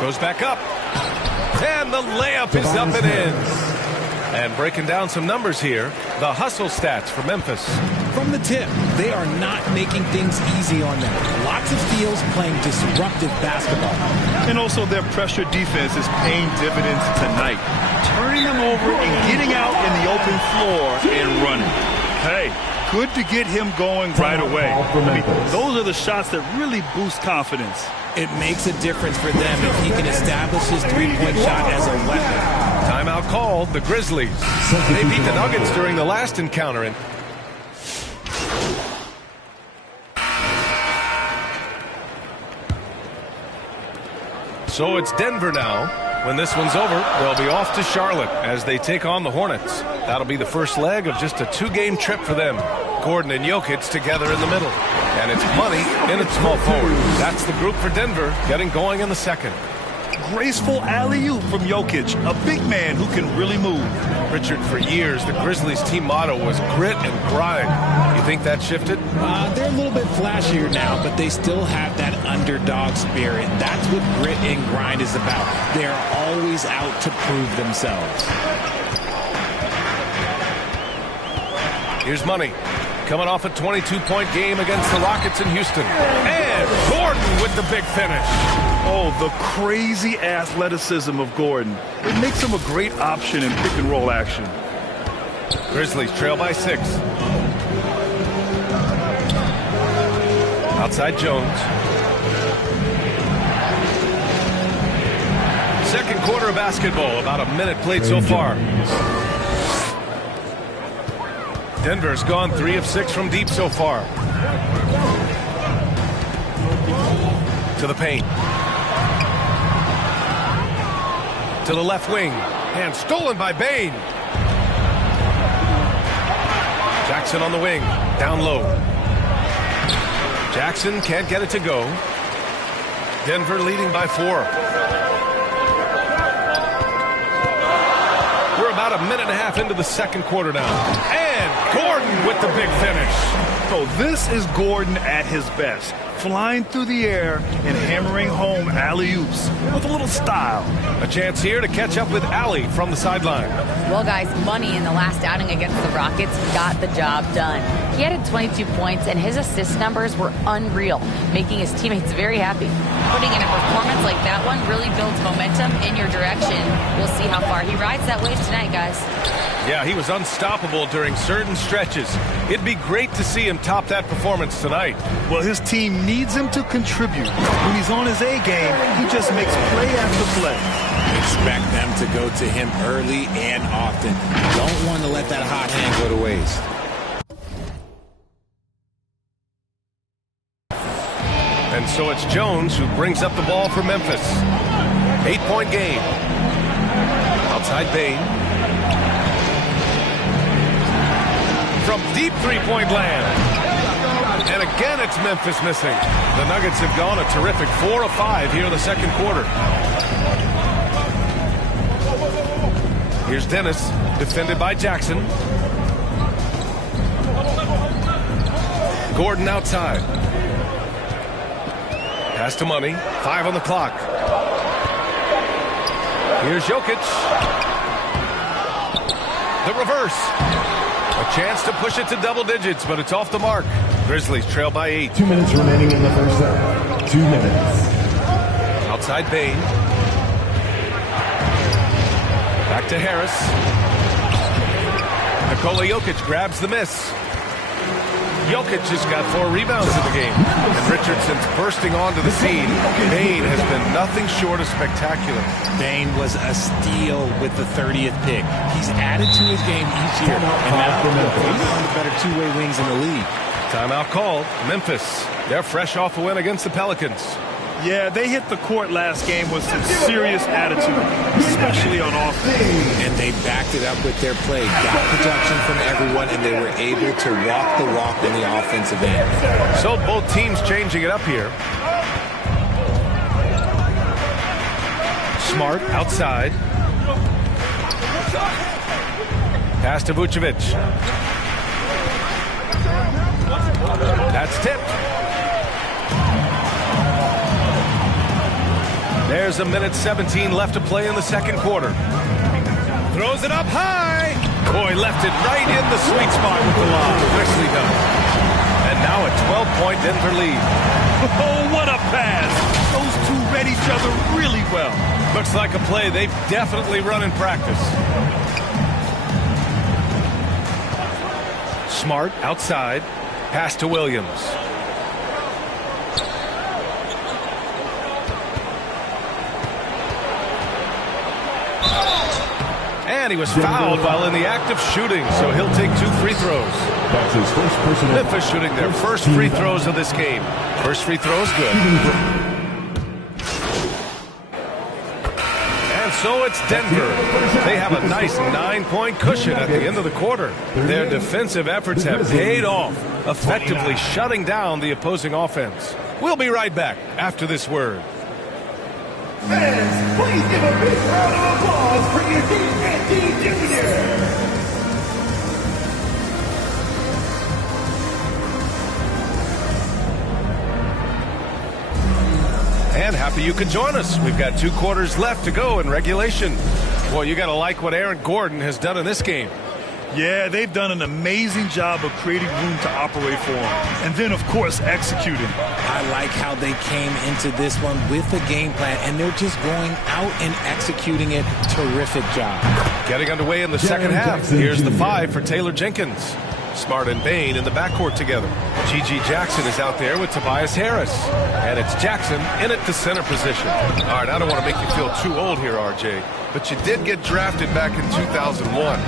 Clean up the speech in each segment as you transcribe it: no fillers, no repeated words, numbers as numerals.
Goes back up. And the layup is up and in. And breaking down some numbers here, the hustle stats for Memphis. From the tip, they are not making things easy on them. Lots of steals, playing disruptive basketball. And also their pressure defense is paying dividends tonight. Turning them over and getting out in the open floor and running. Hey, good to get him going right away. I mean, those are the shots that really boost confidence. It makes a difference for them if he can establish his three-point shot as a weapon. Timeout called, the Grizzlies. They beat the Nuggets during the last encounter. And so it's Denver now. When this one's over, they'll be off to Charlotte as they take on the Hornets. That'll be the first leg of just a two-game trip for them. Gordon and Jokic together in the middle. And it's money in its small forward. That's the group for Denver getting going in the second. Graceful alley-oop from Jokic, a big man who can really move. Richard, for years, the Grizzlies' team motto was grit and grind. You think that shifted? They're a little bit flashier now, but they still have that underdog spirit. That's what grit and grind is about. They're always out to prove themselves. Here's Money. Coming off a 22-point game against the Rockets in Houston. And Gordon with the big finish. Oh, the crazy athleticism of Gordon. It makes him a great option in pick-and-roll action. Grizzlies trail by 6. Outside Jones. Second quarter of basketball. About a minute played so far. Denver's gone 3 of 6 from deep so far. To the paint. To the left wing. And stolen by Bane. Jackson on the wing. Down low. Jackson can't get it to go. Denver leading by 4. We're about a minute and a half into the second quarter now. And Gordon with the big finish. So this is Gordon at his best. Flying through the air and hammering home alley-oops with a little style. A chance here to catch up with Allie from the sideline. Well, guys, Money in the last outing against the Rockets got the job done. He added 22 points, and his assist numbers were unreal, making his teammates very happy. Putting in a performance like that one really builds momentum in your direction. We'll see how far he rides that wave tonight, guys. Yeah, he was unstoppable during certain stretches. It'd be great to see him top that performance tonight. Well, his team needs him to contribute. When he's on his A game, he just makes play after play. Expect them to go to him early and often. Don't want to let that hot hand go to waste. And so it's Jones who brings up the ball for Memphis. 8-point game. Outside Bane. From deep three-point land. And again, it's Memphis missing. The Nuggets have gone a terrific 4 of 5 here in the second quarter. Here's Dennis, defended by Jackson. Gordon outside. Pass to Money. 5 on the clock. Here's Jokic. The reverse. A chance to push it to double digits, but it's off the mark. Grizzlies trail by 8. 2 minutes remaining in the first set. 2 minutes. Outside Bane. Back to Harris. Nikola Jokic grabs the miss. Jokic has got 4 rebounds in the game. And Richardson's bursting onto the scene. Bane has been nothing short of spectacular. Bane was a steal with the 30th pick. He's added to his game each year. And now he's one of the better two-way wings in the league. Timeout called. Memphis. They're fresh off a win against the Pelicans. Yeah, they hit the court last game with some serious attitude, especially on offense. And they backed it up with their play. Got production from everyone, and they were able to walk the walk in the offensive end. So both teams changing it up here. Smart outside. Pass to Vucevic. That's tipped. There's a minute 17 left to play in the second quarter. Throws it up high. Boy, left it right in the sweet spot with the lob. Nicely done. And now a 12-point Denver lead. Oh, what a pass. Those two read each other really well. Looks like a play they've definitely run in practice. Smart outside. Pass to Williams. And he was fouled while in the act of shooting, so he'll take 2 free throws. That's his first personal. Memphis shooting their first free throws of this game. First free throw is good. And so it's Denver. They have a nice 9-point cushion at the end of the quarter. Their defensive efforts have paid off, effectively shutting down the opposing offense. We'll be right back after this word. Fans, please give a big round of applause for your defensive defender. And happy you could join us. We've got 2 quarters left to go in regulation. Well, you got to like what Aaron Gordon has done in this game. Yeah, they've done an amazing job of creating room to operate for him. And then, of course, executing. I like how they came into this one with a game plan, and they're just going out and executing it. Terrific job. Getting underway in the second half. Here's the 5 for Taylor Jenkins. Smart and Bain in the backcourt together. G.G. Jackson is out there with Tobias Harris. And it's Jackson in at the center position. All right, I don't want to make you feel too old here, RJ, but you did get drafted back in 2001.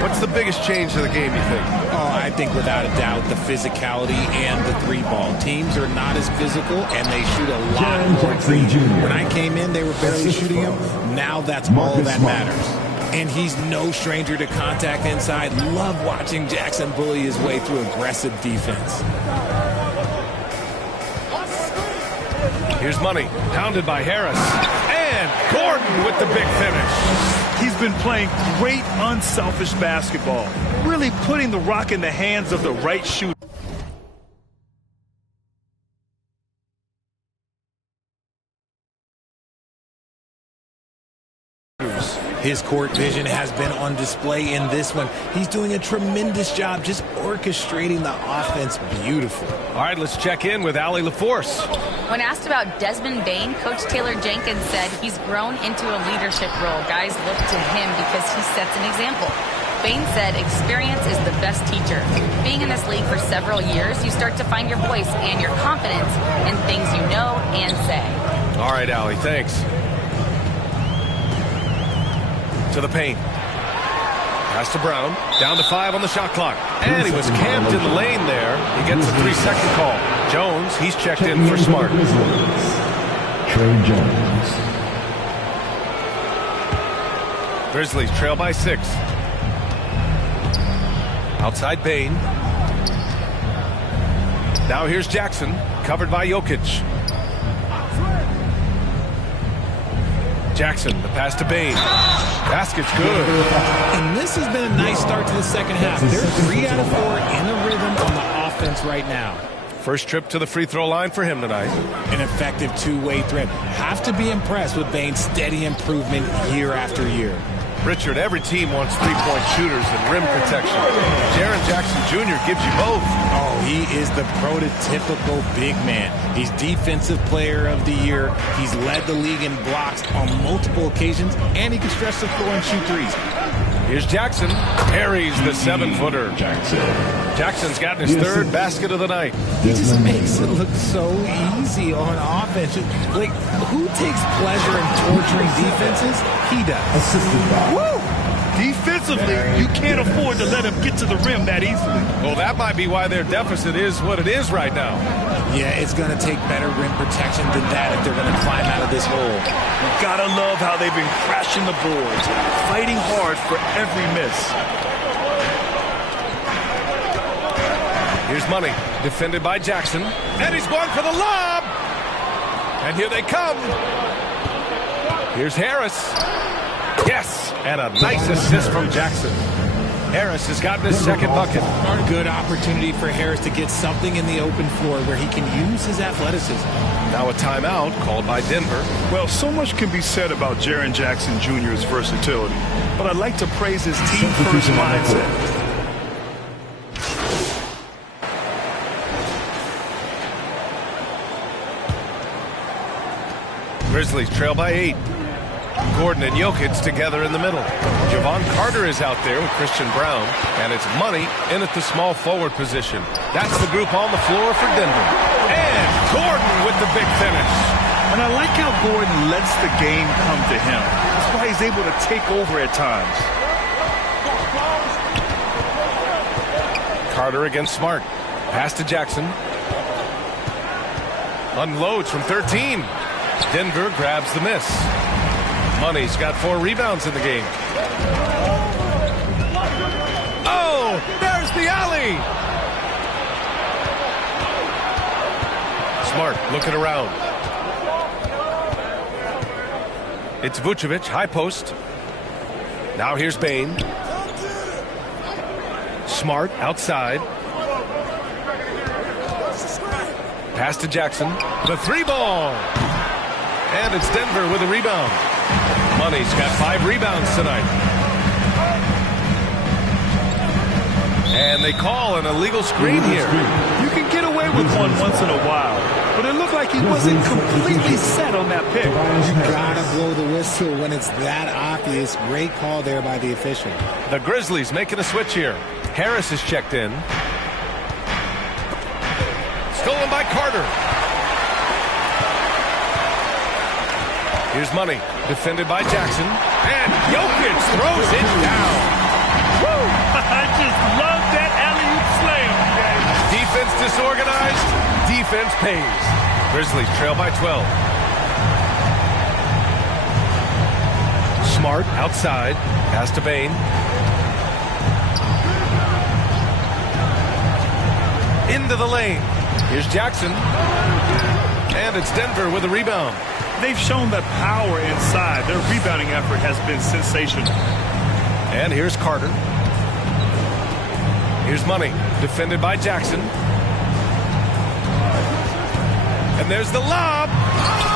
What's the biggest change to the game, you think? Oh, I think without a doubt the physicality and the 3-ball. Teams are not as physical, and they shoot a lot more threes. When I came in, they were barely shooting them. Now that's all that matters. And he's no stranger to contact inside. Love watching Jackson bully his way through aggressive defense. Here's Money, pounded by Harris. And Gordon with the big finish. He's been playing great, unselfish basketball. Really putting the rock in the hands of the right shooter. His court vision has been on display in this one. He's doing a tremendous job just orchestrating the offense beautifully. All right, let's check in with Allie LaForce. When asked about Desmond Bain, Coach Taylor Jenkins said he's grown into a leadership role. Guys look to him because he sets an example. Bain said experience is the best teacher. Being in this league for several years, you start to find your voice and your confidence in things you know and say. All right, Allie, thanks. To the paint. Pass to Brown. Down to 5 on the shot clock. And he was camped in the lane there. He gets a 3-second call. Jones, he's checked in for Smart. Trey Jones. Grizzlies trail by 6. Outside Bain. Now here's Jackson, covered by Jokic. Jackson, the pass to Bain. Basket's good. And this has been a nice start to the second half. They're 3 out of 4 in a rhythm on the offense right now. First trip to the free throw line for him tonight. An effective 2-way threat. Have to be impressed with Bain's steady improvement year after year. Richard, every team wants 3-point shooters and rim protection. Jaren Jackson Jr. gives you both. Oh, he is the prototypical big man. He's Defensive Player of the Year. He's led the league in blocks on multiple occasions, and he can stretch the floor and shoot threes. Here's Jackson. Parries the 7-footer. Jackson's gotten his 3rd basket of the night. He just makes it look so easy on offense. Like, who takes pleasure in torturing defenses? He does. Woo! Defensively, you can't afford to let him get to the rim that easily. Well, that might be why their deficit is what it is right now. Yeah, it's going to take better rim protection than that if they're going to climb out of this hole. Gotta love how they've been crashing the boards, fighting hard for every miss. Here's Money, defended by Jackson. And he's going for the lob. And here they come. Here's Harris. Yes, and a nice assist from Jackson. Harris has gotten his 2nd bucket. Good opportunity for Harris to get something in the open floor where he can use his athleticism. Now a timeout called by Denver. Well, so much can be said about Jaren Jackson Jr.'s versatility, but I'd like to praise his team-first mindset. Grizzlies trail by 8. Gordon and Jokic together in the middle. Javon Carter is out there with Christian Brown, and it's Money in at the small forward position. That's the group on the floor for Denver. And Gordon with the big finish. And I like how Gordon lets the game come to him. That's why he's able to take over at times. Carter against Smart. Pass to Jackson. Unloads from 13. Denver grabs the miss. Money's got 4 rebounds in the game. Oh, there's the alley. Smart looking around. It's Vucevic, high post. Now here's Bane. Smart outside. Pass to Jackson. The 3-ball. And it's Denver with a rebound. Money's got 5 rebounds tonight. And they call an illegal screen here. You can get away with one once in a while, but it looked like he wasn't completely set on that pick. You gotta blow the whistle when it's that obvious. Great call there by the official. The Grizzlies making a switch here. Harris is checked in. Stolen by Carter. Here's Money, defended by Jackson. And Jokic throws it down. Woo! I just love that alley-oop slam, guys. Defense disorganized. Defense pays. Grizzlies trail by 12. Smart outside. Pass to Bane. Into the lane. Here's Jackson. And it's Denver with a rebound. They've shown that power inside. Their rebounding effort has been sensational. And here's Carter. Here's Money, defended by Jackson. And there's the lob.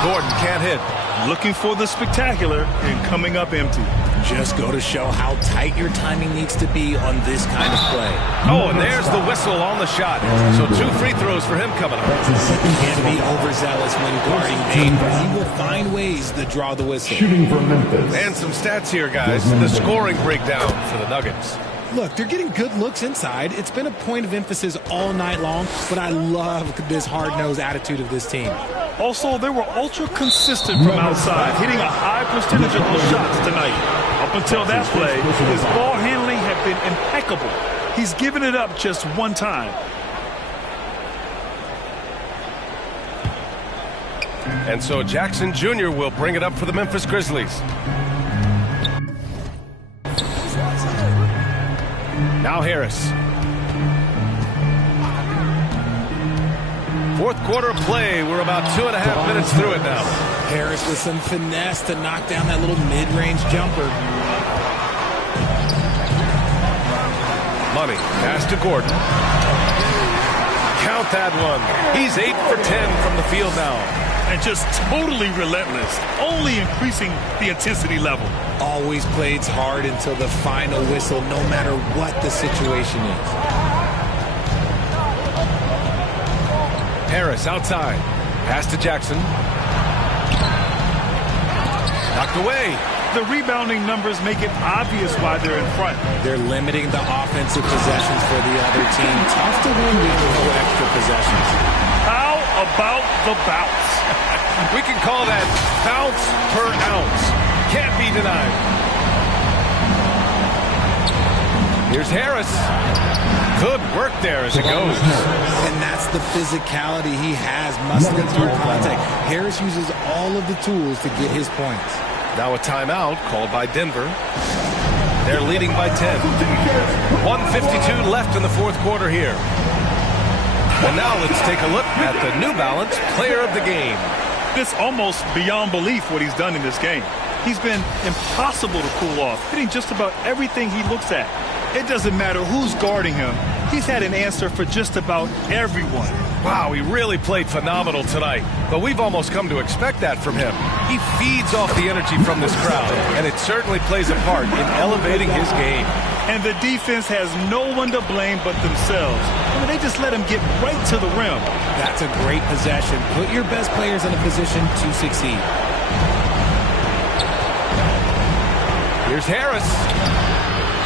Gordon can't hit. Looking for the spectacular and coming up empty. Just go to show how tight your timing needs to be on this kind of play. Oh, and there's the whistle on the shot. So 2 free throws for him coming up. Can't be overzealous when guarding Bane, but he will find ways to draw the whistle. Shooting for Memphis. And some stats here, guys. The scoring breakdown for the Nuggets. Look, they're getting good looks inside. It's been a point of emphasis all night long, but I love this hard-nosed attitude of this team. Also, they were ultra consistent from outside, hitting a high percentage of those shots tonight. Up until that play, his ball handling had been impeccable. He's given it up just one time. And so Jackson Jr. will bring it up for the Memphis Grizzlies. Now Harris. 4th quarter of play. We're about 2.5 minutes through it now. Harris with some finesse to knock down that little mid-range jumper. Money. Pass to Gordon. Count that one. He's 8 for 10 from the field now. And just totally relentless, only increasing the intensity level. Always plays hard until the final whistle, no matter what the situation is. Harris outside. Pass to Jackson. Knocked away. The rebounding numbers make it obvious why they're in front. They're limiting the offensive possessions for the other team. Tough to win with no extra possessions. How about the bounce? We can call that bounce per ounce. Can't be denied. Here's Harris. Good work there as it goes. And that's the physicality he has, muscling through contact. Harris uses all of the tools to get his points. Now a timeout called by Denver. They're leading by 10. 1:52 left in the 4th quarter here. And now let's take a look at the New Balance Player of the Game. It's almost beyond belief what he's done in this game. He's been impossible to cool off, hitting just about everything he looks at. It doesn't matter who's guarding him. He's had an answer for just about everyone. Wow, he really played phenomenal tonight, but we've almost come to expect that from him. He feeds off the energy from this crowd, and it certainly plays a part in elevating his game. And the defense has no one to blame but themselves. I mean, they just let him get right to the rim. That's a great possession. Put your best players in a position to succeed. Here's Harris.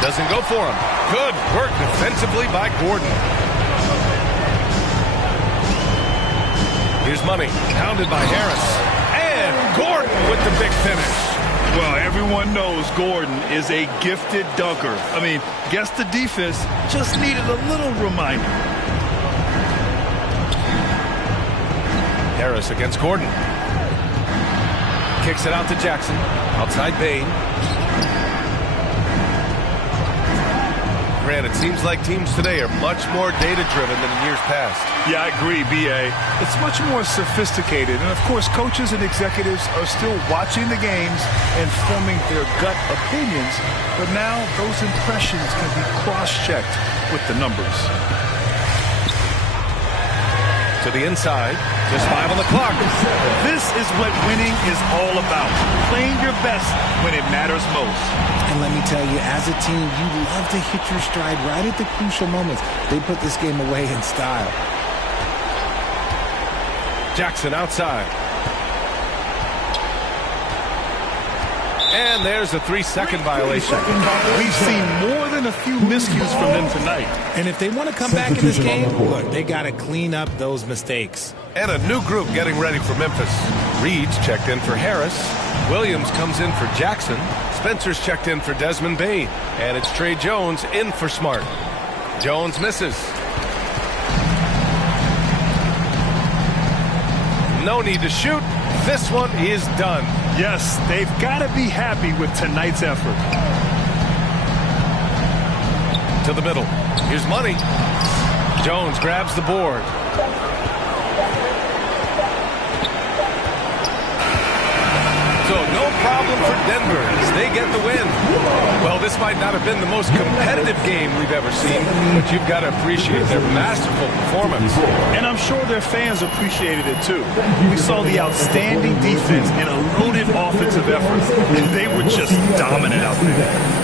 Doesn't go for him. Good work defensively by Gordon. Here's Money, pounded by Harris. And Gordon with the big finish. Well, everyone knows Gordon is a gifted dunker. I mean, guess the defense just needed a little reminder. Harris against Gordon. Kicks it out to Jackson. Outside Bain. Grant, it seems like teams today are much more data-driven than in years past. Yeah, I agree, B.A. It's much more sophisticated. And, of course, coaches and executives are still watching the games and forming their gut opinions. But now those impressions can be cross-checked with the numbers. To the inside. Just 5 on the clock. This is what winning is all about. Playing your best when it matters most. And let me tell you, as a team, you love to hit your stride right at the crucial moments. They put this game away in style. Jackson outside. And there's a 3-second violation. We've seen more than a few miscues from them tonight. And if they want to come back in this game, look, they got to clean up those mistakes. And a new group getting ready for Memphis. Reed's checked in for Harris. Williams comes in for Jackson. Spencer's checked in for Desmond Bain. And it's Trey Jones in for Smart. Jones misses. No need to shoot. This one is done. Yes, they've got to be happy with tonight's effort. To the middle. Here's Money. Jones grabs the board. So no problem for Denver as they get the win. Well, this might not have been the most competitive game we've ever seen, but you've got to appreciate their masterful performance. And I'm sure their fans appreciated it too. We saw the outstanding defense and a loaded offensive effort, and they were just dominant out there.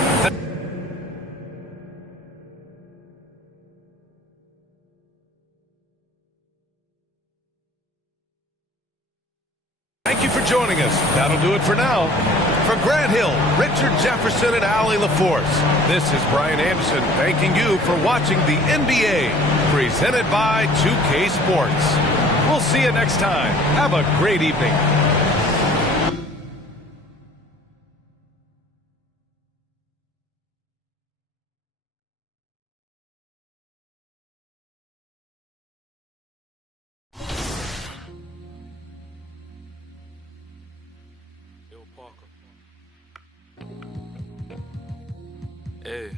Thank you for joining us. That'll do it for now. For Grant Hill, Richard Jefferson, and Allie LaForce, this is Brian Anderson thanking you for watching the NBA, presented by 2K Sports. We'll see you next time. Have a great evening. Hey.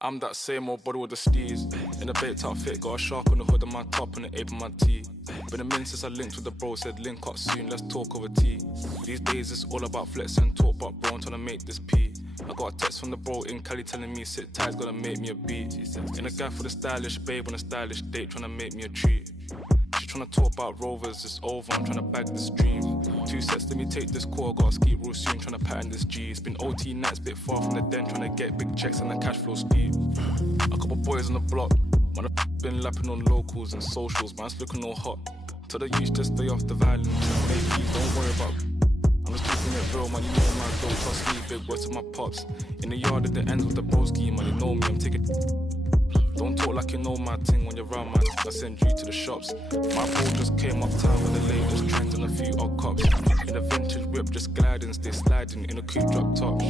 I'm that same old body with the steez. In a baked outfit, got a shark on the hood of my top and the ape on my tee. Been a minute since I linked with the bro, said link up soon, let's talk over tea. These days it's all about flex and talk, but bro, I'm trying to make this P. I got a text from the bro in Cali telling me sit tight, gonna make me a beat. In a guy for the stylish babe on a stylish date, trying to make me a treat. She tryna talk about rovers, it's over, I'm tryna bag this dream. 2 sets, let me take this call, gotta ski real soon, tryna pattern this G. It's been OT nights, bit far from the den, tryna get big checks and the cash flow speed. A couple boys on the block, man, I've been lapping on locals and socials, man's looking all hot. Tell the youth to stay off the violence, maybe don't worry about. I'm just keeping it real, man, you know my don't trust me, big words to my pops. In the yard at the end with the broski, man, you know me, I'm taking. Don't talk like you know my thing when you're around, man. I send you to the shops. My bro just came up town with the latest trends and a few odd cops. In a vintage whip, just gliding, stay sliding in a coupe drop top.